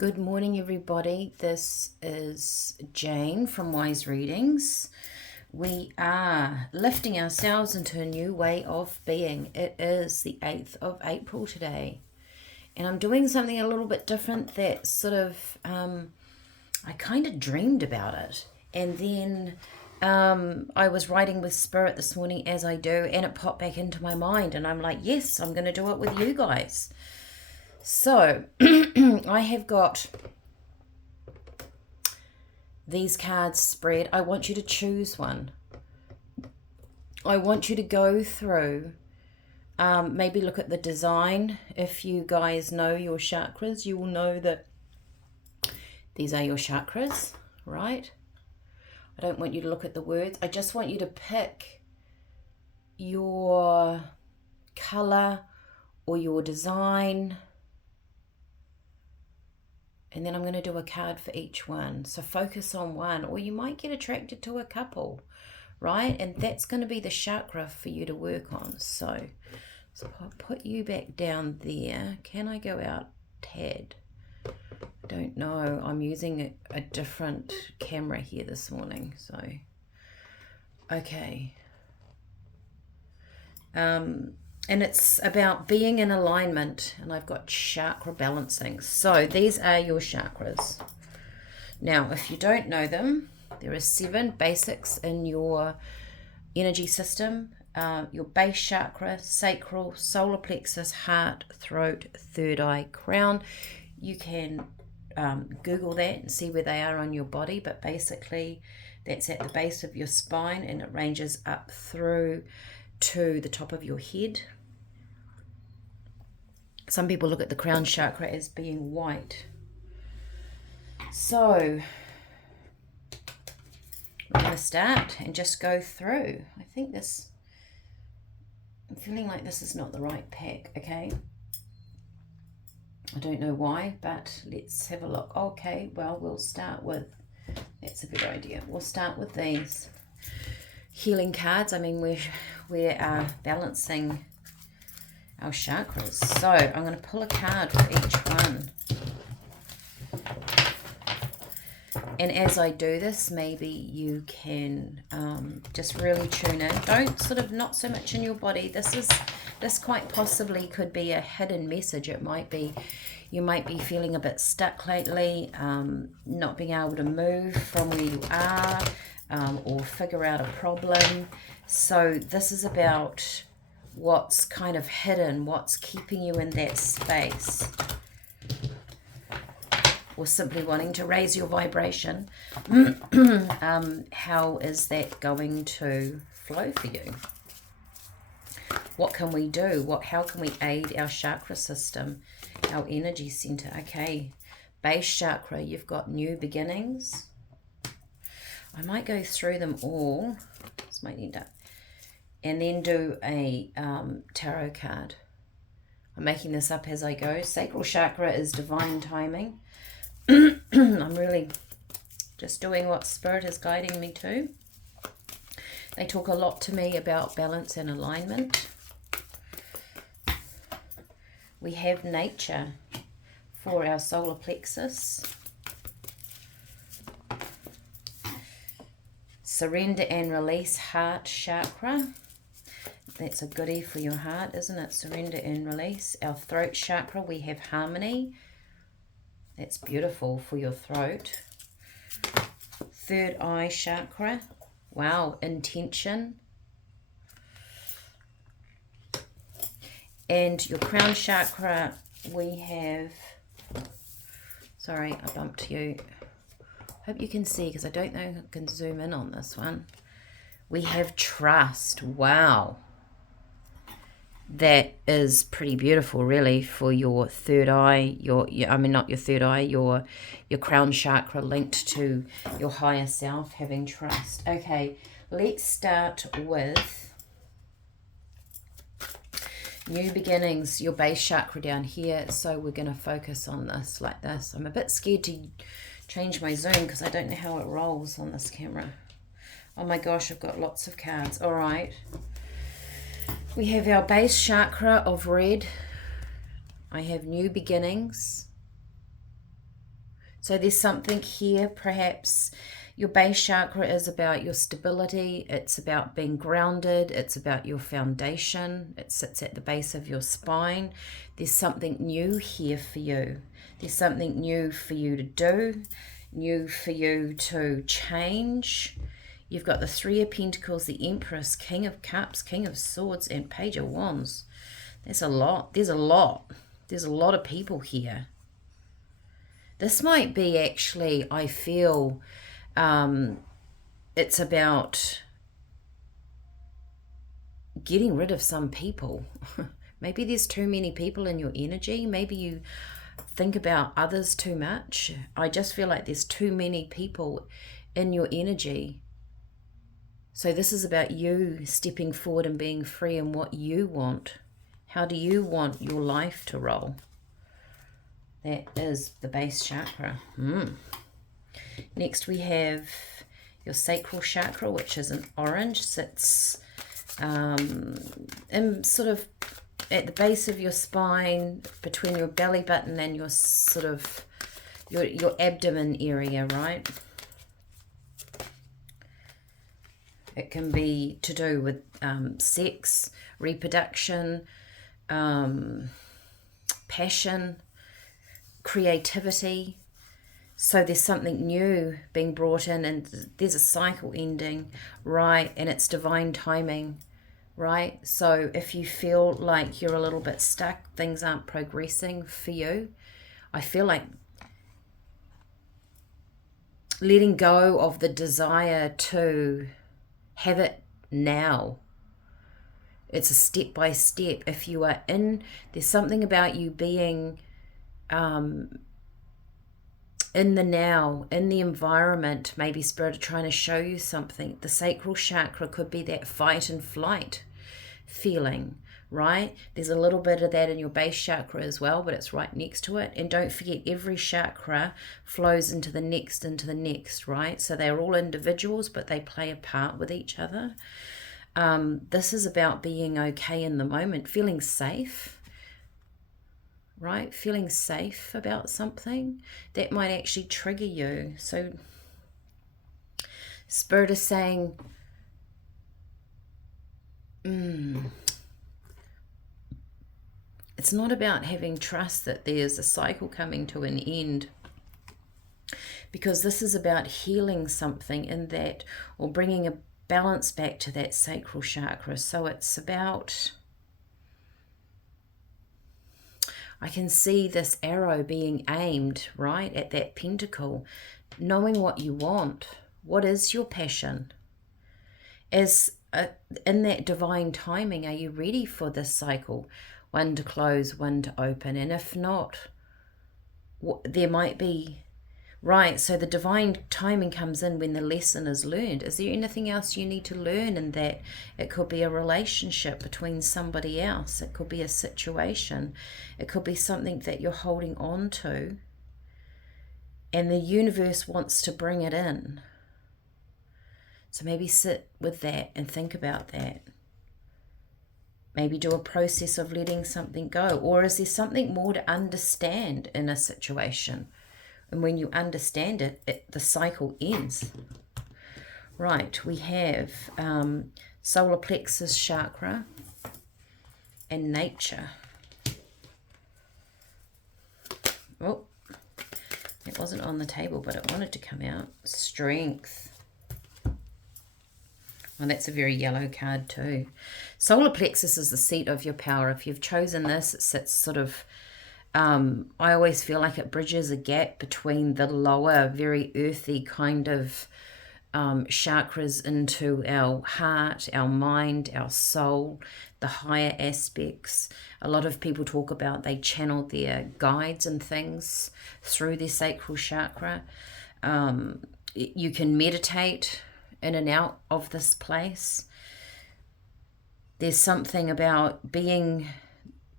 Good morning, everybody. This is Jane from Wise Readings. We are lifting ourselves into a new way of being. It is the 8th of April today. And I'm doing something a little bit different that sort of, I kind of dreamed about it. And then I was writing with Spirit this morning, as I do, and it popped back into my mind. And I'm like, yes, I'm going to do it with you guys. So I have got these cards spread. I want you to choose one. I want you to go through, maybe look at the design. If you guys know your chakras, you will know that these are your chakras, right? I don't want you to look at the words. I just want you to pick your color or your design. And then I'm going to do a card for each one. So focus on one, or you might get attracted to a couple, right? And that's going to be the chakra for you to work on. So I'll put you back down there. Can I go out tad? I don't know. I'm using a different camera here this morning. So, okay. And it's about being in alignment, and I've got chakra balancing. So these are your chakras. Now, if you don't know them, there are 7 basics in your energy system. Your base chakra, sacral, solar plexus, heart, throat, third eye, crown. You can Google that and see where they are on your body, but basically that's at the base of your spine, and it ranges up through to the top of your head. Some people look at the crown chakra as being white. So we're going to start and just go through. I'm feeling like this is not the right pack, okay? I don't know why, but let's have a look. Okay, well, we'll start with, that's a good idea. We'll start with these healing cards. I mean, we are balancing our chakras. So I'm going to pull a card for each one. And as I do this, maybe you can just really tune in. Don't sort of, not so much in your body. This quite possibly could be a hidden message. It might be, you might be feeling a bit stuck lately, not being able to move from where you are, or figure out a problem. So this is about what's kind of hidden, what's keeping you in that space, or simply wanting to raise your vibration. How is that going to flow for you? What can we do? How can we aid our chakra system, our energy center? Okay, base chakra, you've got new beginnings. I might go through them all. This might end up, and then do a tarot card. I'm making this up as I go. Sacral chakra is divine timing. I'm really just doing what Spirit is guiding me to. They talk a lot to me about balance and alignment. We have nature for our solar plexus. Surrender and release, heart chakra. That's a goodie for your heart, isn't it? Surrender and release. Our throat chakra, we have harmony. That's beautiful for your throat. Third eye chakra. Wow, intention. And your crown chakra, we have, sorry, I bumped you. Hope you can see, because I don't know if I can zoom in on this one. We have trust. Wow. That is pretty beautiful, really, for your third eye, your crown chakra linked to your higher self, having trust. Okay, let's start with new beginnings, your base chakra down here. So we're going to focus on this like this. I'm a bit scared to change my zoom because I don't know how it rolls on this camera. Oh my gosh, I've got lots of cards. All right. We have our base chakra of red. I have new beginnings. So there's something here, perhaps your base chakra is about your stability, it's about being grounded, it's about your foundation, it sits at the base of your spine. There's something new here for you. There's something new for you to do, new for you to change. You've got the Three of Pentacles, the Empress, King of Cups, King of Swords, and Page of Wands. There's a lot. There's a lot. There's a lot of people here. This might be actually, I feel, it's about getting rid of some people. Maybe there's too many people in your energy. Maybe you think about others too much. I just feel like there's too many people in your energy. So this is about you stepping forward and being free in what you want. How do you want your life to roll? That is the base chakra. Next we have your sacral chakra, which is an orange, sits in sort of at the base of your spine, between your belly button and your sort of your abdomen area, right? It can be to do with sex, reproduction, passion, creativity. So there's something new being brought in, and there's a cycle ending, right? And it's divine timing, right? So if you feel like you're a little bit stuck, things aren't progressing for you, I feel like letting go of the desire to have it now. It's a step by step. If you are in, there's something about you being in the now, in the environment. Maybe Spirit are trying to show you something. The sacral chakra could be that fight and flight feeling, right? There's a little bit of that in your base chakra as well, but it's right next to it. And don't forget, every chakra flows into the next, right? So they're all individuals, but they play a part with each other. This is about being okay in the moment, feeling safe, right? Feeling safe about something that might actually trigger you. So Spirit is saying, it's not about having trust that there's a cycle coming to an end, because this is about healing something in that, or bringing a balance back to that sacral chakra. So it's about, I can see this arrow being aimed right at that pentacle, knowing what you want. What is your passion? In that divine timing, are you ready for this cycle? One to close, one to open. And if not, there might be, right, so the divine timing comes in when the lesson is learned. Is there anything else you need to learn in that? It could be a relationship between somebody else. It could be a situation. It could be something that you're holding on to, and the universe wants to bring it in. So maybe sit with that and think about that. Maybe do a process of letting something go. Or is there something more to understand in a situation? And when you understand it, the cycle ends. Right, we have solar plexus chakra and nature. Oh, it wasn't on the table, but it wanted to come out. Strength. Well, that's a very yellow card too. Solar plexus is the seat of your power. If you've chosen this, it sits sort of, I always feel like it bridges a gap between the lower, very earthy kind of chakras into our heart, our mind, our soul, the higher aspects. A lot of people talk about they channel their guides and things through their sacral chakra. You can meditate in and out of this place. There's something about being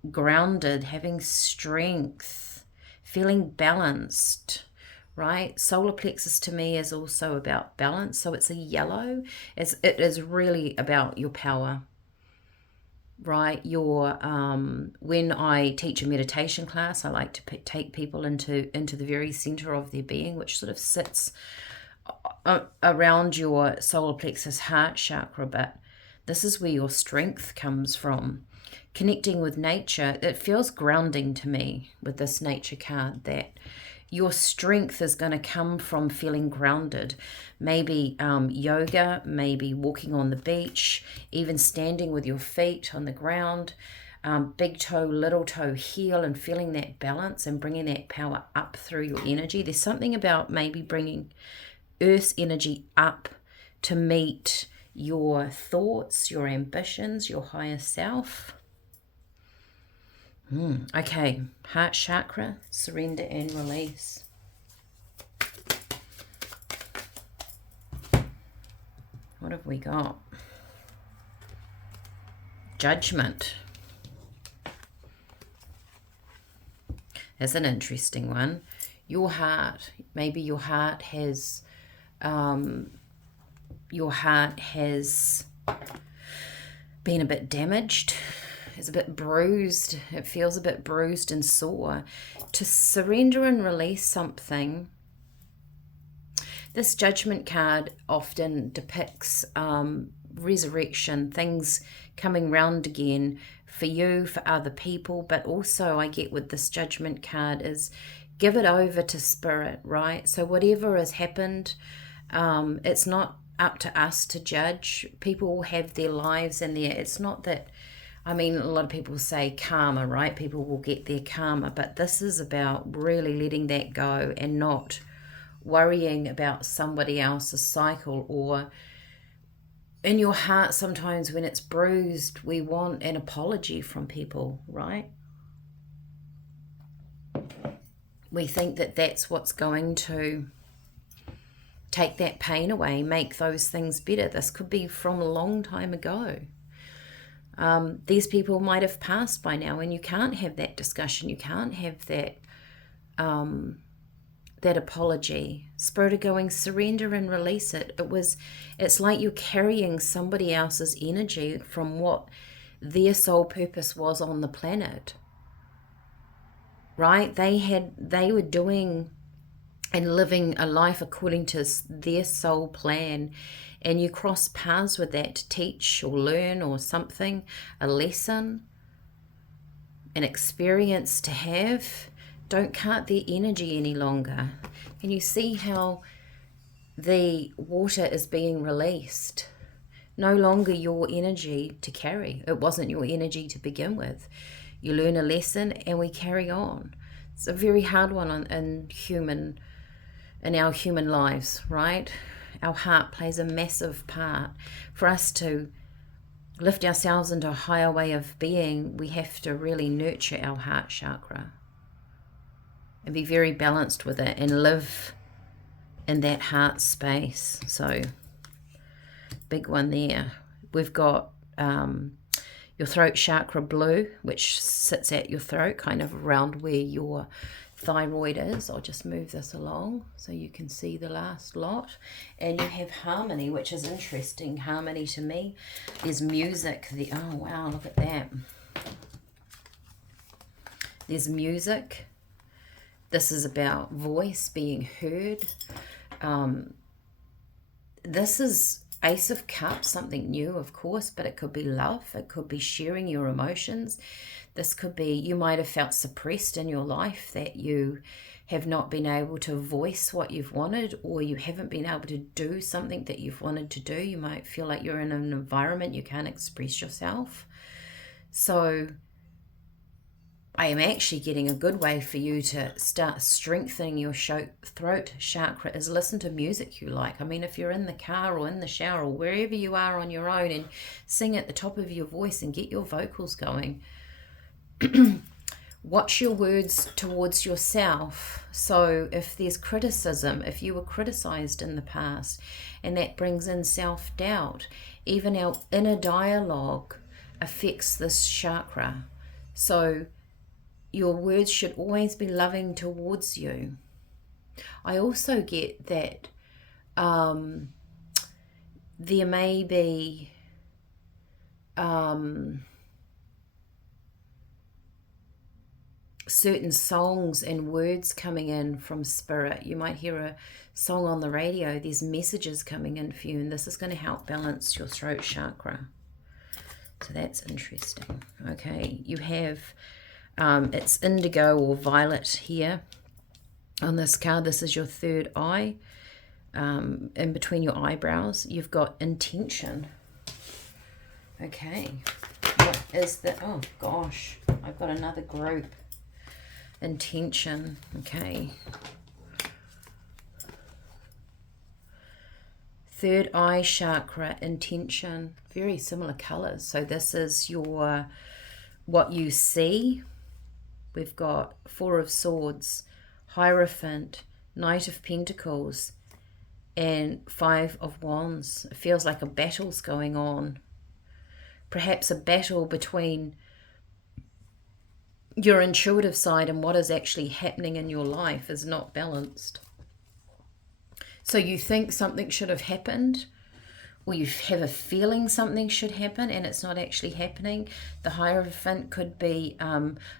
grounded, having strength, feeling balanced, right? Solar plexus to me is also about balance. So it's a yellow. It is really about your power. right? Your when I teach a meditation class, I like to take people into the very center of their being, which sort of sits around your solar plexus heart chakra. But this is where your strength comes from. Connecting with nature, it feels grounding to me with this nature card, that your strength is going to come from feeling grounded. Maybe yoga, maybe walking on the beach, even standing with your feet on the ground, big toe, little toe, heel, and feeling that balance and bringing that power up through your energy. There's something about maybe bringing Earth's energy up to meet your thoughts, your ambitions, your higher self. Okay, heart chakra, surrender and release. What have we got? Judgment. That's an interesting one. Your heart, maybe your heart has been a bit damaged. It's a bit bruised. It feels a bit bruised and sore. To surrender and release something. This judgment card often depicts resurrection, things coming round again for you, for other people. But also I get with this judgment card is give it over to spirit, right? So whatever has happened, it's not up to us to judge. People will have their lives and it's not that, I mean, a lot of people say karma, right? People will get their karma, but this is about really letting that go and not worrying about somebody else's cycle. Or in your heart, sometimes when it's bruised, we want an apology from people, right? We think that that's what's going to take that pain away, make those things better. This could be from a long time ago. These people might have passed by now, and you can't have that discussion. You can't have that that apology. Spirit are going, surrender and release it. It's like you're carrying somebody else's energy from what their sole purpose was on the planet. Right? They were doing and living a life according to their soul plan, and you cross paths with that to teach or learn or something, a lesson, an experience to have. Don't cut their energy any longer. Can you see how the water is being released? No longer your energy to carry. It wasn't your energy to begin with. You learn a lesson and we carry on. It's a very hard one in our human lives, right? Our heart plays a massive part. For us to lift ourselves into a higher way of being, we have to really nurture our heart chakra and be very balanced with it and live in that heart space. So, big one there. We've got your throat chakra blue, which sits at your throat, kind of around where your thyroid is. I'll just move this along so you can see the last lot. And you have harmony, which is interesting. Harmony to me, there's music. Oh wow, look at that. There's music. This is about voice being heard. This is Ace of Cups, something new, of course, but it could be love. It could be sharing your emotions. This could be, you might have felt suppressed in your life, that you have not been able to voice what you've wanted, or you haven't been able to do something that you've wanted to do. You might feel like you're in an environment you can't express yourself. So I am actually getting a good way for you to start strengthening your throat chakra is listen to music you like. I mean, if you're in the car or in the shower or wherever you are on your own, and sing at the top of your voice and get your vocals going. Watch your words towards yourself. So if there's criticism, if you were criticized in the past, and that brings in self-doubt, even our inner dialogue affects this chakra. So your words should always be loving towards you. I also get that there may be certain songs and words coming in from spirit. You might hear a song on the radio. There's messages coming in for you, and this is going to help balance your throat chakra. So that's interesting. Okay, you have, it's indigo or violet here on this card. This is your third eye. In between your eyebrows, you've got intention. Okay, what is the, oh gosh, I've got another group. Intention, okay. Third eye chakra, intention, very similar colors. So this is your, what you see. We've got Four of Swords, Hierophant, Knight of Pentacles, and Five of Wands. It feels like a battle's going on. Perhaps a battle between your intuitive side and what is actually happening in your life is not balanced. So you think something should have happened, or you have a feeling something should happen and it's not actually happening. The Hierophant could be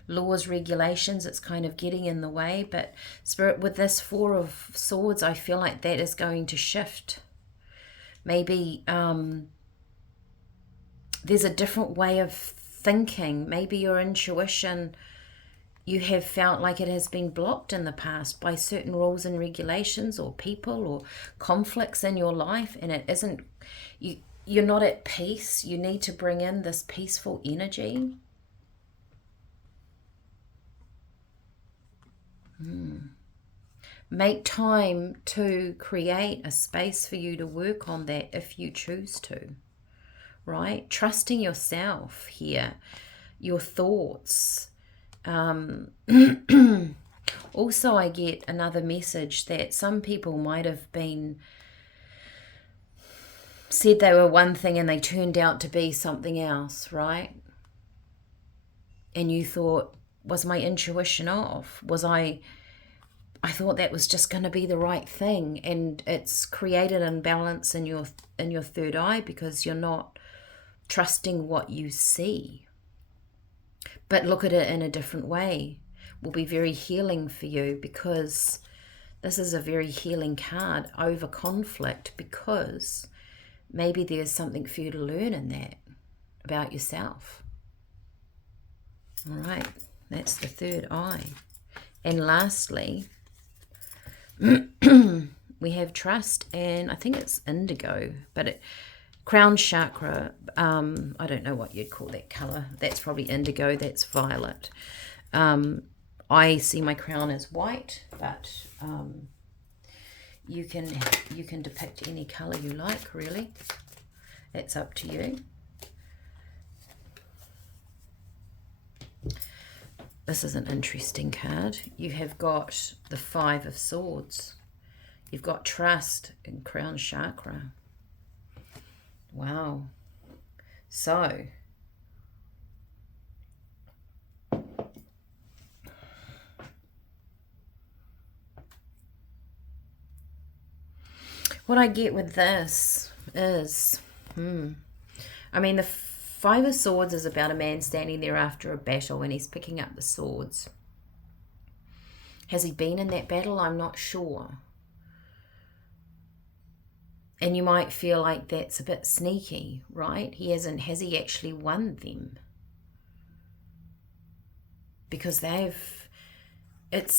laws, regulations. It's kind of getting in the way. But Spirit, with this Four of Swords, I feel like that is going to shift. Maybe there's a different way of thinking. Maybe your intuition, you have felt like it has been blocked in the past by certain rules and regulations or people or conflicts in your life, and it isn't, you're not at peace. You need to bring in this peaceful energy. Make time to create a space for you to work on that if you choose to, right? Trusting yourself here, your thoughts. Also, I get another message that some people might have been said they were one thing and they turned out to be something else, right? And you thought, was my intuition off? Was I thought that was just going to be the right thing, and it's created imbalance in your third eye because you're not trusting what you see. But look at it in a different way. Will be very healing for you, because this is a very healing card over conflict, because maybe there's something for you to learn in that about yourself. All right, that's the third eye. And lastly, we have trust, and I think it's indigo, but crown chakra, I don't know what you'd call that color. That's probably indigo, that's violet. I see my crown as white, but you can depict any color you like, really. It's up to you. This is an interesting card. You have got the Five of Swords. You've got trust and crown chakra. Wow. So, what I get with this is, I mean, the Five of Swords is about a man standing there after a battle and he's picking up the swords. Has he been in that battle? I'm not sure. And you might feel like that's a bit sneaky, right? Has he actually won them? Because it's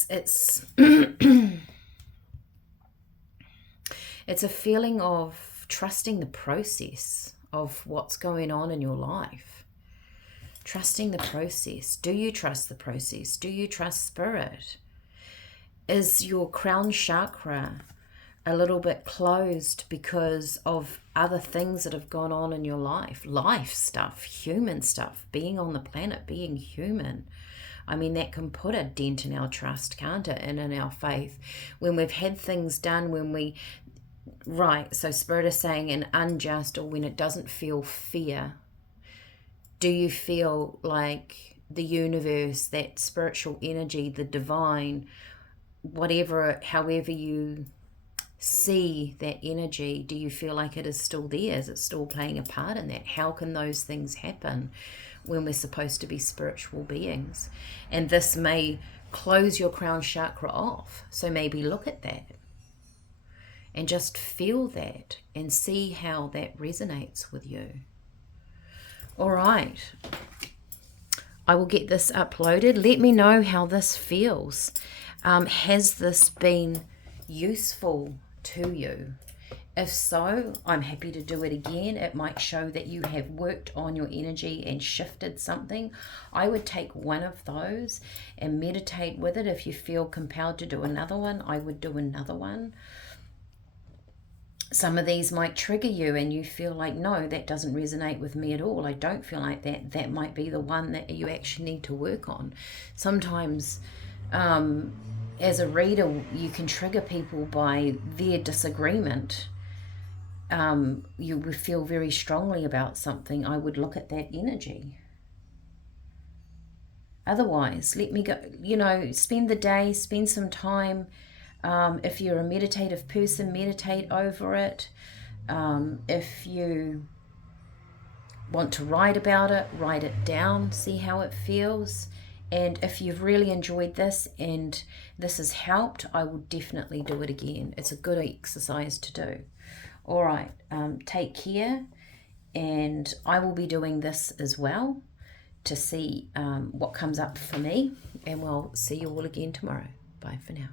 it's a feeling of trusting the process of what's going on in your life. Trusting the process. Do you trust the process? Do you trust spirit? Is your crown chakra a little bit closed because of other things that have gone on in your life stuff, human stuff, being on the planet, being human? I mean, that can put a dent in our trust, can't it, and in our faith, when we've had things done, right, so spirit is saying an unjust, or when it doesn't feel fair. Do you feel like the universe, that spiritual energy, the divine, however you see that energy, do you feel like it is still there? Is it still playing a part in that? How can those things happen when we're supposed to be spiritual beings. And this may close your crown chakra off. So maybe look at that and just feel that and see how that resonates with you. All right. I will get this uploaded. Let me know how this feels. Has this been useful to you? If so, I'm happy to do it again. It might show that you have worked on your energy and shifted something. I would take one of those and meditate with it. If you feel compelled to do another one, I would do another one. Some of these might trigger you and you feel like, no, that doesn't resonate with me at all. I don't feel like that. That might be the one that you actually need to work on. Sometimes as a reader, you can trigger people by their disagreement. You would feel very strongly about something. I would look at that energy. Otherwise, let me go, spend the day, spend some time. If you're a meditative person, meditate over it. If you want to write about it, write it down, see how it feels. And if you've really enjoyed this and this has helped, I will definitely do it again. It's a good exercise to do. All right, take care. And I will be doing this as well to see what comes up for me. And we'll see you all again tomorrow. Bye for now.